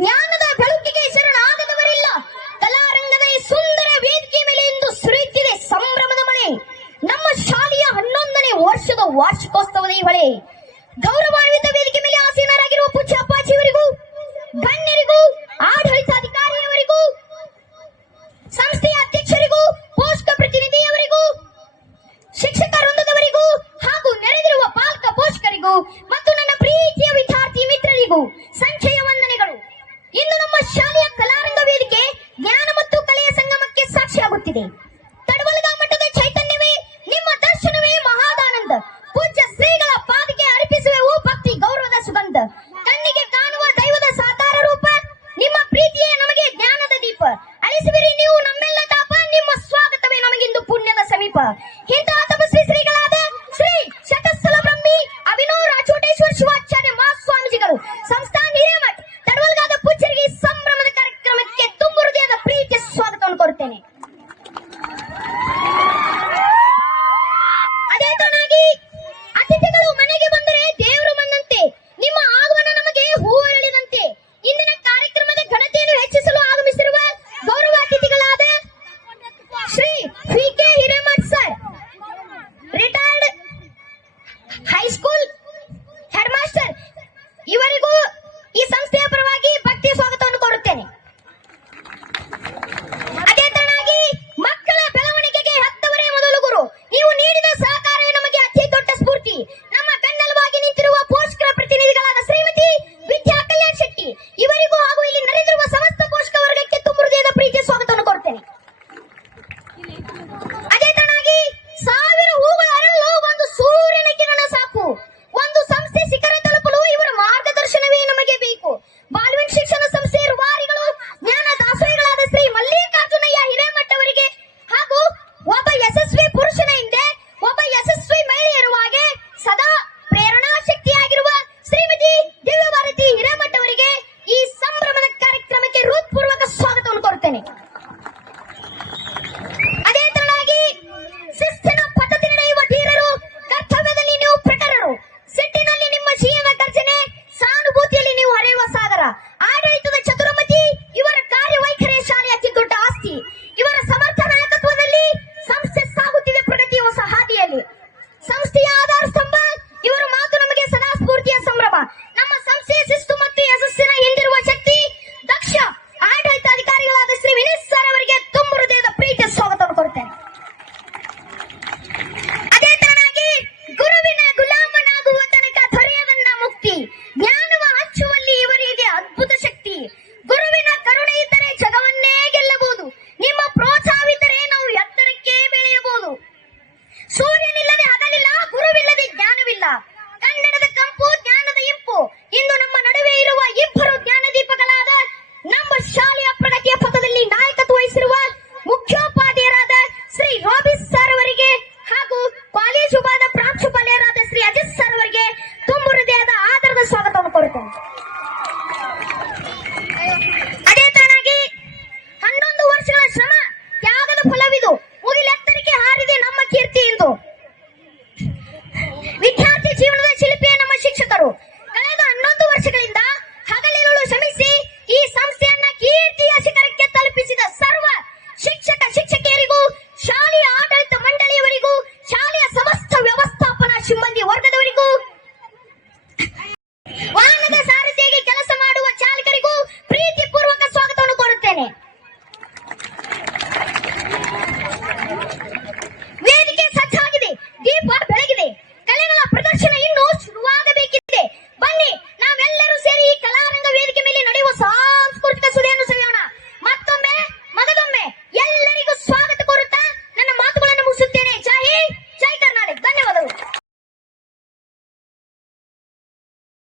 ಜ್ಞಾನದ ಬೆಳಕಿಗೆ ಶರಣಾಗದವರಿಲ್ಲ. ಕಲಾರಂಗದ ಈ ಸುಂದರ ವೇದಿಕೆ ಮೇಲೆ ಇಂದು ಸುರಿಯುತ್ತಿದೆ ಸಂಭ್ರಮದ ಮಳೆ. ನಮ್ಮ ಶಾಲೆಯ 11ನೇ ವರ್ಷದ ವಾರ್ಷಿಕೋತ್ಸವದ ಈ ಹೊಳೆ. ಗೌರವಾನ್ವಿತ ವೇದಿಕೆ ಮೇಲೆ ಆಸೀನರಾಗಿರುವ ಪೂಜ್ಯ ಅಪ್ಪಾಜಿಯವರಿಗೂ, ಗಣ್ಯರಿಗೂ, ಆಡಳಿತಾಧಿಕಾರಿಯವರಿಗೂ, ಸಂಸ್ಥೆಯ ಅಧ್ಯಕ್ಷರಿಗೂ, ಪೋಷಕ ಪ್ರತಿನಿಧಿಯವರಿಗೂ, ಶಿಕ್ಷಕ ವೃಂದದವರಿಗೂ ಹಾಗೂ ನೆರೆದಿರುವ ಪಾಲಕ ಪೋಷಕರಿಗೂ ಮತ್ತು ನನ್ನ ಪ್ರೀತಿಯ ವಿದ್ಯಾರ್ಥಿ ಮಿತ್ರರಿಗೂ ಸಂಖ್ಯೆಯ ವಂದನೆಗಳು. ಇಂದು ನಮ್ಮ ಶಾಲೆಯ ಕಲಾರಂಗ ವೇದಿಕೆ ಜ್ಞಾನ ಮತ್ತು ಕಲೆಯ ಸಂಗಮಕ್ಕೆ ಸಾಕ್ಷಿಯಾಗುತ್ತಿದೆ. ತಡವಲಗ ಮಠದ ಚೈತನ್ಯವೇ, ನಿಮ್ಮ ದರ್ಶನವೇ ಮಹಾದಾನಂದ. ಪೂಜ್ಯ ಶ್ರೀಗಳ ಪಾದಕ್ಕೆ ಅರ್ಪಿಸುವೆವು ಭಕ್ತಿ ಗೌರವದ ಸುಗಂಧ. ಕಣ್ಣಿಗೆ ಕಾಣುವ ದೈವದ ಸಾಕಾರ ರೂಪ, ನಿಮ್ಮ ಪ್ರೀತಿಯೇ ನಮಗೆ ಜ್ಞಾನದ ದೀಪ. ಅಳಿಸುವಿರಿ ನೀವು ನಮ್ಮೆಲ್ಲ ತಾಪ, ನಿಮ್ಮ ಸ್ವಾಗತವೇ ನಮಗಿಂದು ಪುಣ್ಯದ ಸಮೀಪ. ಇಂತಹ ತಪಸ್ವಿ ಶ್ರೀಗಳಾದ ಶ್ರೀ ಶತಸ್ಥಲ ಬ್ರಹ್ಮಿ ಅಭಿನವ ರಾಜೋಟೇಶ್ವರ ಶಿವಾಚಾರ್ಯ ಮಹಾಸ್ವಾಮೀಜಿಗಳು ಸಂಸ್ಥಾನ ಹಿರೇಮಠ ತಡವಲ್ಗಾದ ಪೂಜ್ಯರಿಗೆ ಸಂಭ್ರಮದ ಕಾರ್ಯಕ್ರಮಕ್ಕೆ ತುಂಬ ಹೃದಯದ ಪ್ರೀತಿಯ ಸ್ವಾಗತವನ್ನು ಕೋರುತ್ತೇನೆ. ಅದೇ ತಾನಾಗಿ ಅತಿಥಿಗಳು ಮನೆಗೆ ಬಂದರೆ ದೇವರು ಬಂದಂತೆ, ನಿಮ್ಮ ಆಗಮನ ನಮಗೆ ಹೂ ಅರಳಿದಂತೆ. ಇಂದಿನ ಕಾರ್ಯಕ್ರಮದ ಘನತೆಯನ್ನು ಹೆಚ್ಚಿಸಲು ಆಗಮಿಸಿರುವ ಗೌರವ ಅತಿಥಿಗಳಾದ Shri V K. Hiremath sir, retired high school headmaster, ಇವರಿಗೂ ಈ ಸಂಸ್ಥೆಯ ಪರವಾಗಿ ಭಕ್ತಿಯ ಸ್ವಾಗತವನ್ನು ಕೋರುತ್ತೇನೆ. ಅದೇ ತರನಾಗಿ ಮಕ್ಕಳ ಬೆಳವಣಿಗೆಗೆ ಹೆತ್ತವರೇ ಮೊದಲು ಗುರು. ನೀವು ನೀಡಿದ ಸಹಕಾರವೇ ನಮಗೆ ಅತಿ ದೊಡ್ಡ ಸ್ಫೂರ್ತಿ. ನಮ್ಮ ಬೆನ್ನೆಲುಬಾಗಿ ನಿಂತಿರುವ ಪೋಷಕರ ಪ್ರತಿನಿಧಿಗಳಾದ ಶ್ರೀಮತಿ ವಿದ್ಯಾ ಕಲ್ಯಾಣ್ ಶೆಟ್ಟಿ,